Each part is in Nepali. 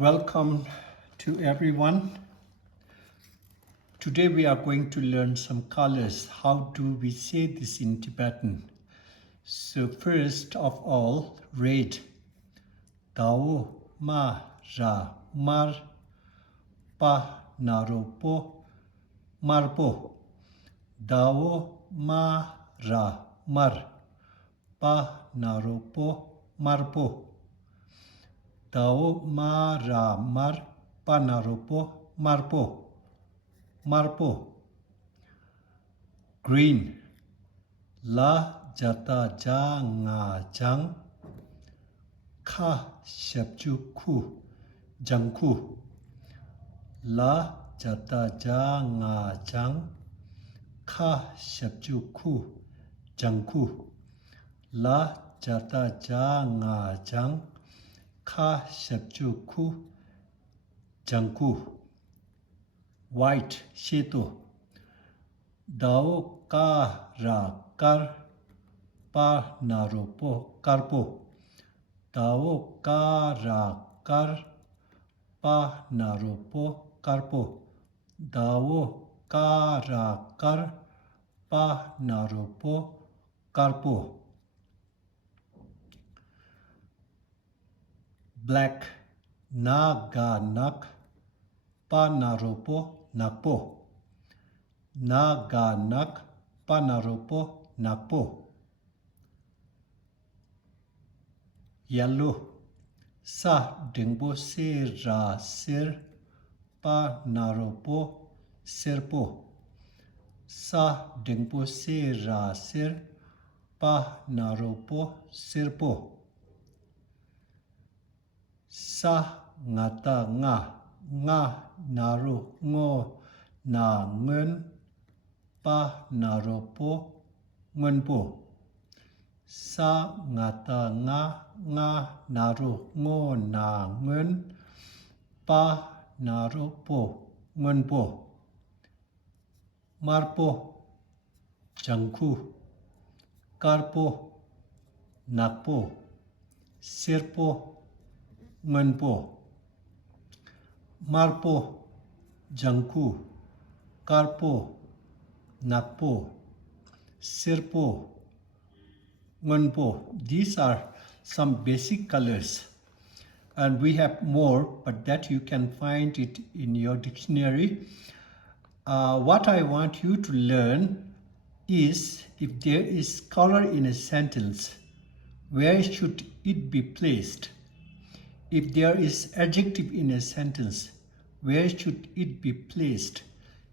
Welcome to everyone. Today we are going to learn some colors. How do we say this in Tibetan? So first of all, red. Dao ma ra mar pa naropo marpo. Dao ma ra mar pa naropo marpo. Dao ma ra mar panaropo marpo marpo. Green. La jata ja nga jang kha shapchu khu jangku. La jata ja nga jang kha shapchu khu jangku. La jata ja nga jang kha shapchu khu jangku. White sheto. Dao ka ra kar pa naropo karpo. Dao ka ra kar pa naropo karpo. Dao ka ra kar pa naropo karpo. Black. Na ga nak pa naropo nakpo. Na ga nak pa naropo nakpo. Yellow. Sa dengbo se ra ser pa naropo serpo. Sa dengbo se ra ser pa naropo serpo. Sa ngata nga naro ngo na ngun pa naropo ngunpo. Sa ngata nga naro ngo na ngun pa naropo ngunpo. Marpo. Jangku. Karpo. Nakpo. Serpo. Ngunpo. Marpo. Jangku. Karpo. Nakpo. Serpo. Ngunpo. These are some basic colors, and we have more, but that you can find it in your dictionary. What I want you to learn is, if there is color in a sentence, where should it be placed? If there is adjective in a sentence, where should it be placed?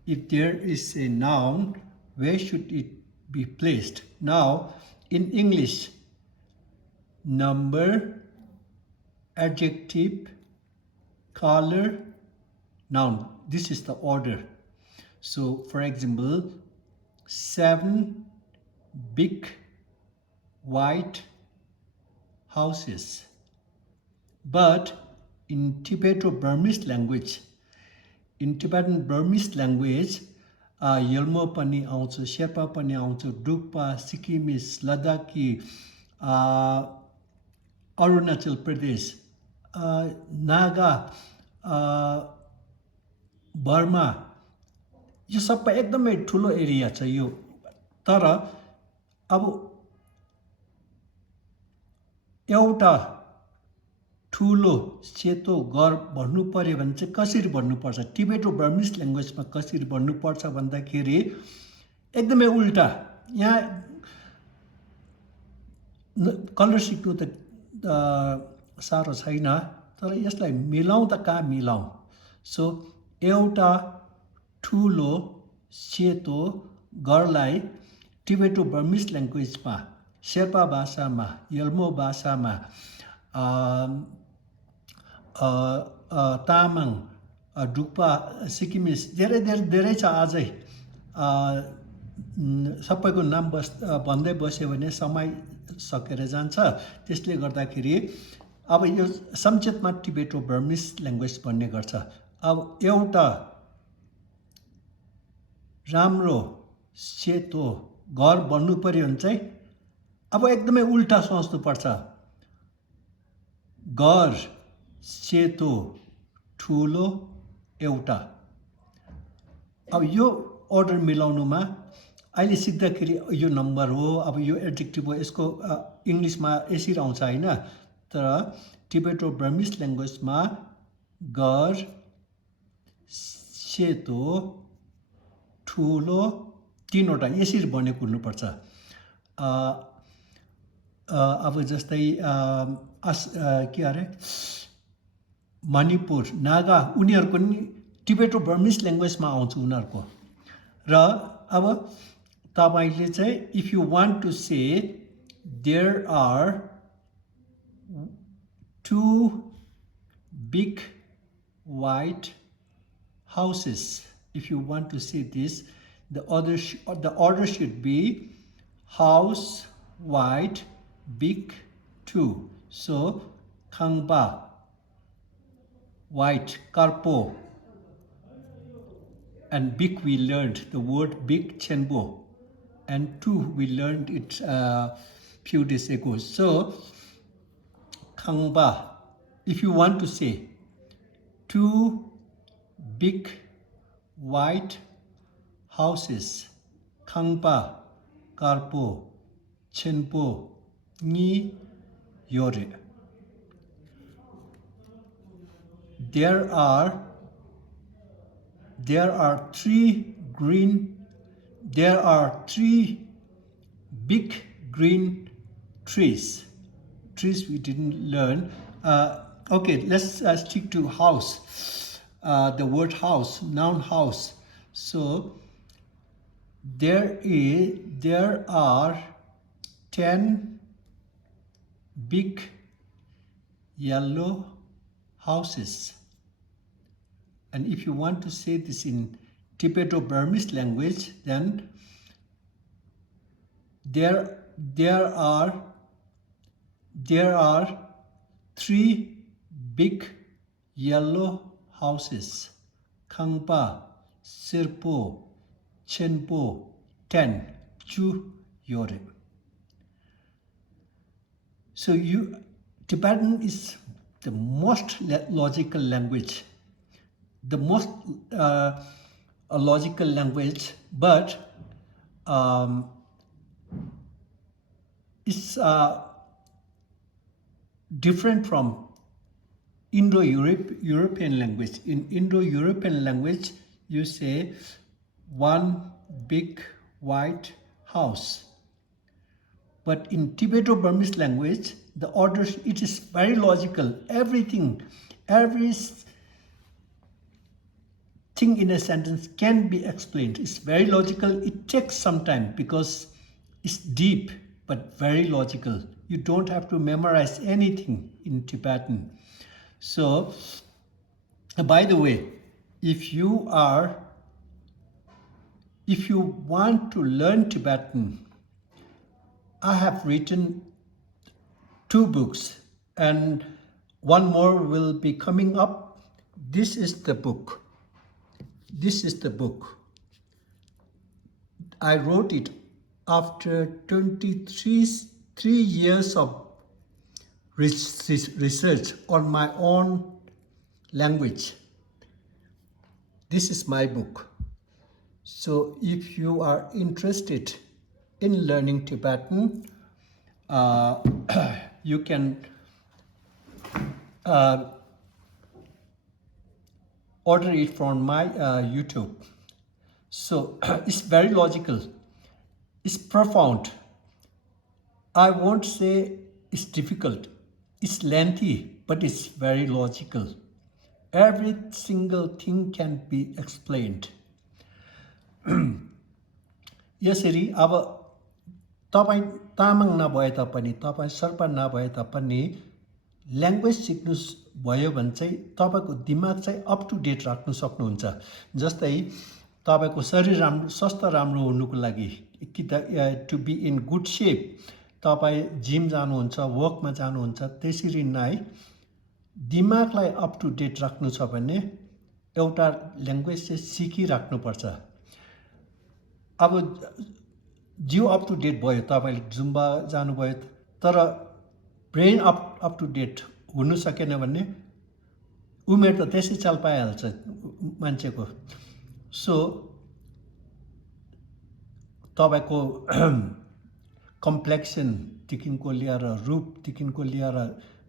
If there is a noun, where should it be placed? Now, in English, number, adjective, color, noun. This is the order. So, for example, 7 big white houses. But in Tibeto-Burmese language, in Tibetan-Burmese language, Yelmo pani आउँछ, शेर्पा पनि आउँछ, डुक्पा, सिक्किमिस, लद्दाखी, अरुणाचल प्रदेश, नागा, बर्मा, यो सबै एकदमै ठुलो एरिया छ यो. तर अब एउटा ठुलो सेतो घर भन्नु पर्यो भने चाहिँ कसरी भन्नुपर्छ? टिबेटो-बर्मिस ल्याङ्ग्वेजमा कसरी भन्नुपर्छ भन्दाखेरि एकदमै उल्टा. यहाँ कलर सिक्नु त साह्रो छैन, तर यसलाई मिलाउँ त कहाँ मिलाउँ? सो एउटा ठुलो सेतो घरलाई टिबेटो-बर्मिस ल्याङ्ग्वेजमा, शेर्पा भाषामा, यल्मो भाषामा, तामाङ, डुक्पा, सिक्किमिस, धेरै छ अझै. सबैको नाम भन्दै बस्यो भने समय सकेर जान्छ. त्यसले गर्दाखेरि अब यो संक्षेपमा टिबेटो-बर्मिस ल्याङ्ग्वेज भन्ने गर्छ. अब एउटा राम्रो सेतो घर भन्नु पर्यो भने चाहिँ अब एकदमै उल्टा सोच्नुपर्छ. घर सेतो ठुलो एउटा अब यो अर्डर मिलाउनुमा अहिले सिक्दाखेरि यो नम्बर हो अब यो एडजेक्टिभ हो यसको इङ्ग्लिसमा यसरी आउँछ हैन तर टिबेटो बर्मिस ल्याङ्ग्वेजमा घर सेतो ठुलो तीनवटा यसरी बनेको हुनुपर्छ अब जस्तै के अरे मणिपुर नागा उनीहरूको नि टिबेटो बर्मिस ल्याङ्ग्वेजमा आउँछ उनीहरूको र अब तपाईले चाहिँ if you want to say there are two big white houses. If you want to say this, the order should be house, white, big, two. So, Kangba, white, Karpo, and big we learned the word big, Chenbo, and two we learned it few days ago. So, Kangba, if you want to say two big white houses, Kangpa, Karpo, Chenpo, Ni, Yore. There are three big green trees. Trees we didn't learn. Okay, let's stick to house. The word house, noun house. So there are 10 big yellow houses. And if you want to say this in Tibeto-Burmese language, then there are 3 big yellow houses. Kangpa, Sirpo, Chenpo, 10. Chu Yore. So Tibetan is the most logical language. The most logical language, but it's different from Indo-European language. In Indo-European language, you say one big white house. But in Tibeto-Burmese language, the order, it is very logical. Every thing in a sentence can be explained. It's very logical. It takes some time because it's deep, but very logical. You don't have to memorize anything in Tibetan. So, by the way, if you want to learn Tibetan, I have written 2 books and one more will be coming up. This is the book. I wrote it after 23 years of research on my own language. This is my book. So if you are interested in learning Tibetan, you can order it from my YouTube. So it's very logical. It's profound. I won't say it's difficult. It's lengthy, but it's very logical. Every single thing can be explained. यसरी अब तपाईं तामाङ नभए तापनि तपाईं शेर्पा नभए तापनि ल्याङ्ग्वेज सिक्नु भयो भने चाहिँ तपाईको दिमाग चाहिँ अप टु डेट राख्न सक्नुहुन्छ जस्तै तपाईको शरीर राम्रो स्वास्थ्य राम्रो हुनुको लागि कि to be in good shape तपाईं जिम जानुहुन्छ वर्कमा जानुहुन्छ त्यसरी नै दिमागलाई अप टु डेट राख्नु छ भने एउटा ल्याङ्ग्वेज चाहिँ सिकिराख्नुपर्छ अब जिउ अप टु डेट भयो तपाईले जुम्बा जानुभयो तर ब्रेन अप टु डेट हुनु सकेन भने उमेर त त्यसै चाल पाइहाल्छ मान्छेको सो तपाईँको कम्प्लेक्सनदेखिको लिएर रूपदेखिको लिएर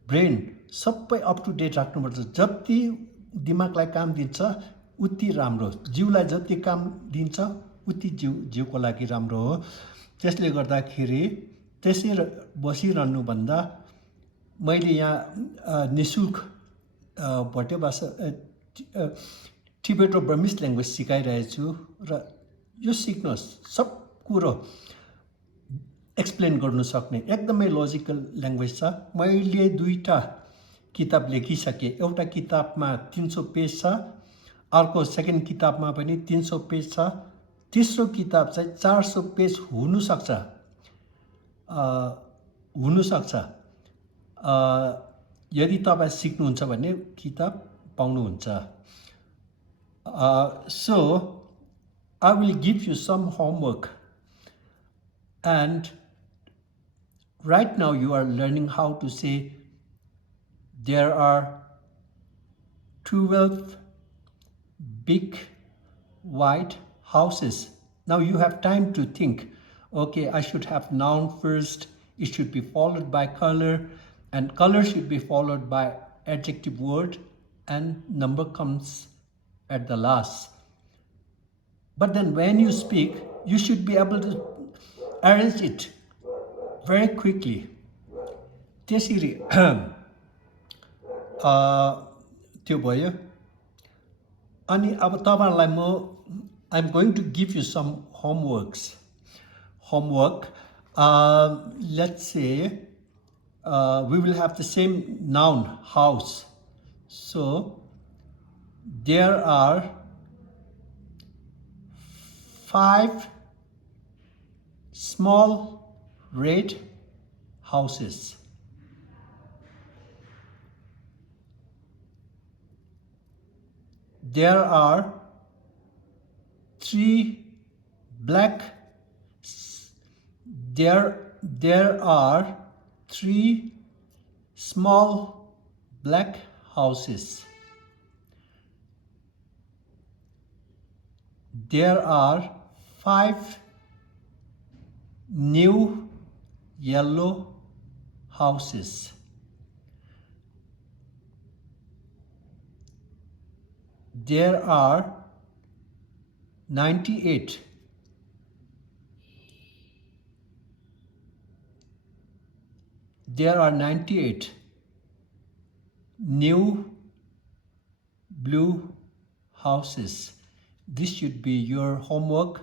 ब्रेन सबै अप टु डेट राख्नुपर्छ जति दिमागलाई काम दिन्छ उति राम्रो जिउलाई जति काम दिन्छ उति जिउको लागि राम्रो हो त्यसले गर्दाखेरि त्यसै बसिरहनुभन्दा मैले यहाँ निशुल्क भोटे भाषा टिबेटो बर्मिस ल्याङ्ग्वेज सिकाइरहेको छु र यो सिक्नुहोस् सब कुरो एक्सप्लेन गर्नु सक्ने एकदमै लजिकल ल्याङ्ग्वेज छ मैले 2टा किताब लेखिसकेँ एउटा किताबमा 300 पेज छ अर्को सेकेन्ड किताबमा पनि 300 पेज छ तेस्रो किताब चाहिँ 400 पेज हुनुसक्छ यदि तपाईँ सिक्नुहुन्छ भने किताब पाउनुहुन्छ so I will give you some homework and right now you are learning how to say there are 12 big white houses. Now you have time to think, okay, I should have noun first, it should be followed by color, and color should be followed by adjective word, and number comes at the last. But then when you speak, you should be able to arrange it very quickly. त्यसरी त्यो भयो अनि अब तपाईहरुलाई म I am going to give you some homework. Let's say we will have the same noun, house. So there are 5 small red houses. There are 3 black. There are 3 small black houses. There are 5 new yellow houses. There are 98 new blue houses. This should be your homework.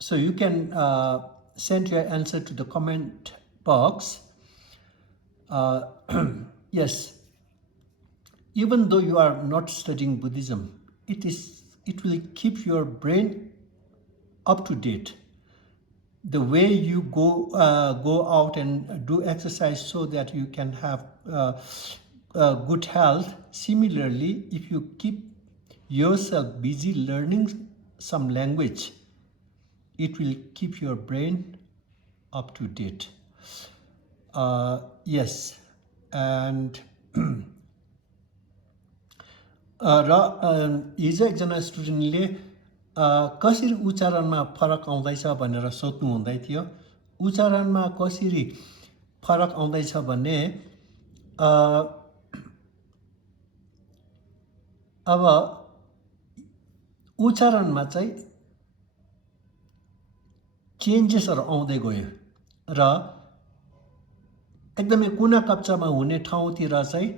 So you can send your answer to the comment box. Yes, even though you are not studying Buddhism, it will keep your brain up to date. The way you go out and do exercise so that you can have good health. Similarly, if you keep yourself busy learning some language, it will keep your brain up to date. Yes, and हिजो एकजना स्टुडेन्टले कसरी उच्चारणमा फरक आउँदैछ भनेर सोध्नु हुँदै थियो उच्चारणमा कसरी फरक आउँदैछ भने अब उच्चारणमा चाहिँ चेन्जेसहरु आउँदै गयो र एकदमै कुना कप्चामा हुने ठाउँतिर चाहिँ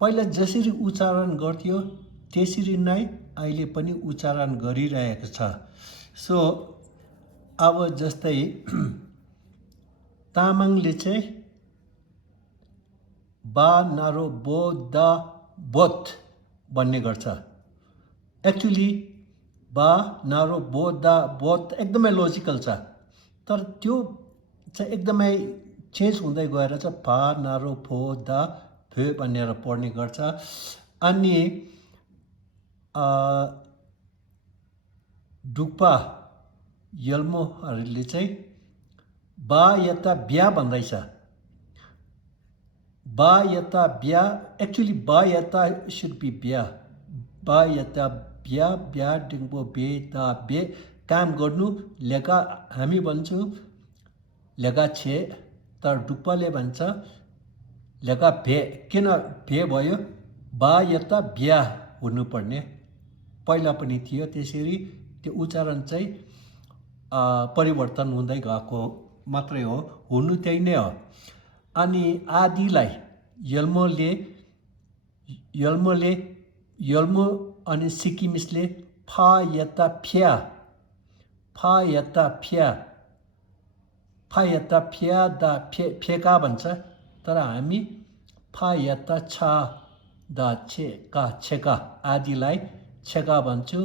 पहिला जसरी उच्चारण गर्थ्यो त्यसरी नै अहिले पनि उच्चारण गरिरहेको छ सो अब जस्तै तामाङले चाहिँ बा नारो बो द बोत भन्ने गर्छ एक्चुअली बा नारो बो द बोत एकदमै लजिकल छ तर त्यो चाहिँ एकदमै चेन्ज हुँदै गएर चाहिँ बा नारो भो द भे भनेर पढ्ने गर्छ अनि डुक्पा यल्मोहरूले चाहिँ बा यता ब्या भन्दैछ बा यता ब्या एक्चुअली बा यता शुड बी ब्या बा यता ब्या ब्या डिङ्बो बे दा बे काम गर्नु लेगा हामी भन्छौँ लेगा छे तर डुक्पाले भन्छ लेगा भे किन भे भयो बा यता ब्या हुनुपर्ने पहिला पनि थियो त्यसरी त्यो उच्चारण चाहिँ परिवर्तन हुँदै गएको मात्रै हो हुनु त्यही नै हो अनि आदिलाई यल्मोले यल्मो अनि सिक्किमिसले फा यता फ्या दा फेका भन्छ तर हामी फा यता छा दा छेका आदिलाई छेका भन्छु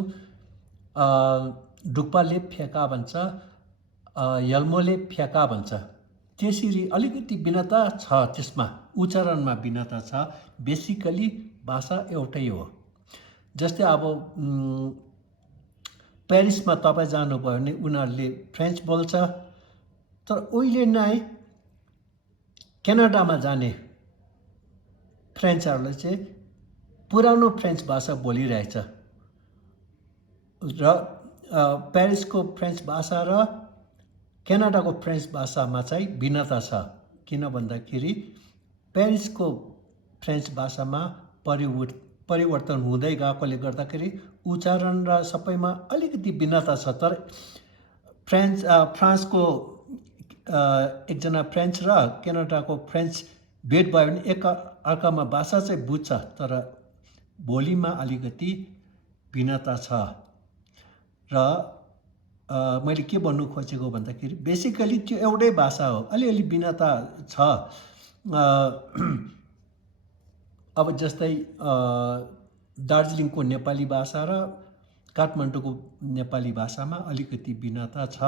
डुक्पाले फेका भन्छ यल्मोले फेका भन्छ त्यसरी अलिकति भिन्नता छ त्यसमा उच्चारणमा भिन्नता छ बेसिकली भाषा एउटै हो जस्तै अब पेरिसमा तपाईँ जानुभयो भने उनीहरूले फ्रेन्च बोल्छ तर उहिले नै क्यानाडामा जाने फ्रेन्चहरूले चाहिँ पुरानो फ्रेन्च भाषा बोलिरहेछ र पेरिसको फ्रेन्च भाषा र क्यानाडाको फ्रेन्च भाषामा चाहिँ भिन्नता छ किन भन्दाखेरि पेरिसको फ्रेन्च भाषामा परिवर्तन हुँदै गएकोले गर्दाखेरि उच्चारण र सबैमा अलिकति भिन्नता छ तर फ्रान्सको एकजना फ्रेन्च र क्यानाडाको फ्रेन्च भेट भयो भने एक अर्कामा भाषा चाहिँ बुझ्छ तर बोलीमा अलिकति भिन्नता छ र मैले के भन्नु खोजेको भन्दाखेरि बेसिकली त्यो एउटै भाषा हो अलिअलि भिन्नता छ अब जस्तै दार्जिलिङको नेपाली भाषा र काठमाडौँको नेपाली भाषामा अलिकति भिन्नता छ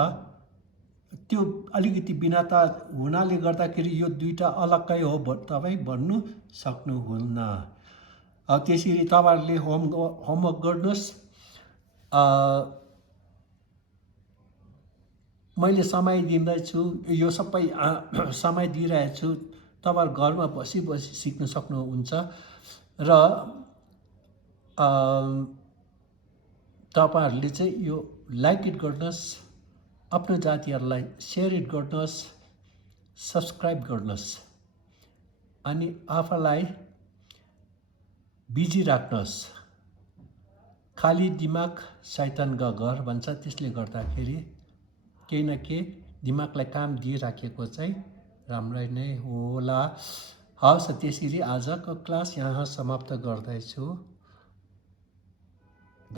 त्यो अलिकति भिन्नता हुनाले गर्दाखेरि यो दुईटा अलग्गै हो तपाईँ भन्नु सक्नुहुन्न त्यसरी तपाईँहरूले होमवर्क गर्नुहोस् मैले समय दिँदैछु यो सबै समय दिइरहेछु तपाईँहरू घरमा बसी सिक्न सक्नुहुन्छ र तपाईँहरूले चाहिँ यो लाइक इट गर्नुहोस् आफ्नो जातिहरूलाई सेयर इट गर्नुहोस् सब्सक्राइब गर्नुहोस् अनि आफूलाई बिजी राख्नुहोस् खाली दिमाग शैतानका घर भन्छ त्यसले गर्दाखेरि केही न केही दिमागलाई काम दिइराखेको चाहिँ राम्रै नै होला हवस् त्यसरी आजको क्लास यहाँ समाप्त गर्दैछु